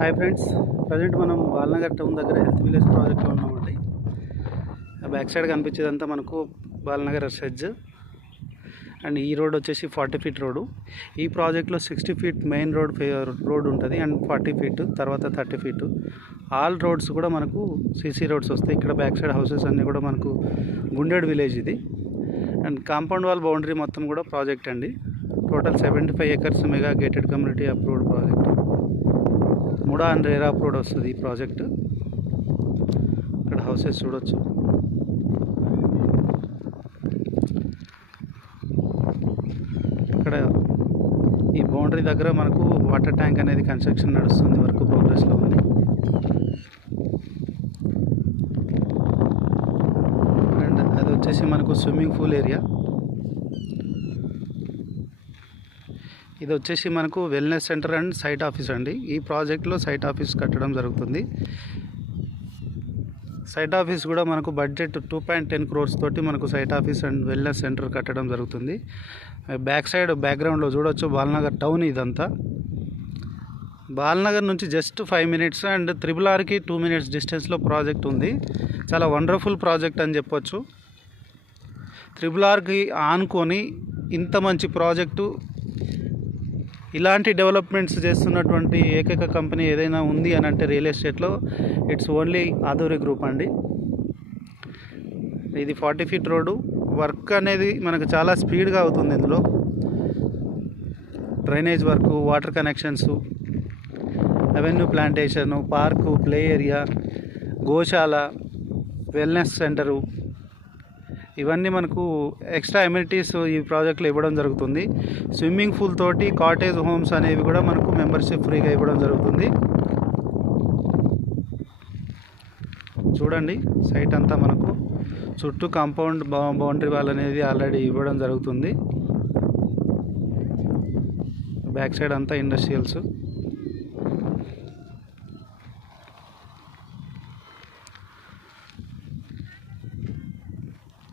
Hi friends, present మనం Balanagar town దగ్గర health village ప్రాజెక్ట్లో ఉన్నామండి. బ్యాక్ సైడ్ కనిపించేదంతా మనకు బాలనగర్ సెడ్జ్ అండ్ ఈ రోడ్ వచ్చేసి 40 ఫీట్ రోడ్డు. ఈ ప్రాజెక్ట్లో 60 ఫీట్ మెయిన్ రోడ్ ఉంటుంది అండ్ 40 ఫీట్ తర్వాత 30 ఫీట్ ఆల్ రోడ్స్ కూడా మనకు సీసీ రోడ్స్ వస్తాయి. ఇక్కడ బ్యాక్ సైడ్ హౌసెస్ అన్నీ కూడా మనకు గుండెడ్ విలేజ్ ఇది. అండ్ కాంపౌండ్ వాల్ బౌండరీ మొత్తం కూడా ప్రాజెక్ట్ అండి. Total 75 acres mega gated community approved project. MUDA and RERA approved వస్తుంది ఈ ప్రాజెక్ట్. ఇక్కడ హౌసెస్ చూడొచ్చు. ఇక్కడ ఈ బౌండరీ దగ్గర మనకు వాటర్ ట్యాంక్ అనేది కన్స్ట్రక్షన్ నడుస్తుంది, వర్క్ ప్రోగ్రెస్లో ఉంది. అండ్ అది వచ్చేసి మనకు స్విమ్మింగ్ పూల్ ఏరియా. ఇది వచ్చేసి మనకు wellness centre and site office అండి. ఈ ప్రాజెక్ట్లో సైట్ ఆఫీస్ కట్టడం జరుగుతుంది. సైట్ ఆఫీస్ కూడా మనకు బడ్జెట్ 2.10 crores తోటి మనకు site office and wellness centre కట్టడం జరుగుతుంది. బ్యాక్ సైడ్ బ్యాక్గ్రౌండ్లో చూడొచ్చు బాలనగర్ టౌన్. ఇదంతా బాలనగర్ నుంచి జస్ట్ 5 minutes అండ్ RRRకి 2 minutes డిస్టెన్స్లో ప్రాజెక్ట్ ఉంది. చాలా వండర్ఫుల్ ప్రాజెక్ట్ అని చెప్పొచ్చు. RRRకి ఆనుకొని ఇంత మంచి ప్రాజెక్టు, ఇలాంటి డెవలప్మెంట్స్ చేస్తున్నటువంటి ఏకైక కంపెనీ ఏదైనా ఉంది అని అంటే రియల్ ఎస్టేట్లో ఇట్స్ ఓన్లీ ఆదూరి గ్రూప్ అండి. ఇది 40 ఫీట్ రోడ్డు. వర్క్ అనేది మనకు చాలా స్పీడ్గా అవుతుంది. ఇందులో drainage work, water connections, avenue plantation, park, play area, గోశాల, వెల్నెస్ సెంటరు, ఇవన్నీ మనకు ఎక్స్ట్రా ఎమ్యూనిటీస్ ఈ ప్రాజెక్ట్లో ఇవ్వడం జరుగుతుంది. స్విమ్మింగ్ పూల్ తోటి కాటేజ్ హోమ్స్ అనేవి కూడా మనకు మెంబర్షిప్ ఫ్రీగా ఇవ్వడం జరుగుతుంది. చూడండి, సైట్ అంతా మనకు చుట్టూ కాంపౌండ్ బౌండరీ వాల్ అనేది ఆల్రెడీ ఇవ్వడం జరుగుతుంది. బ్యాక్ సైడ్ అంతా ఇండస్ట్రియల్స్.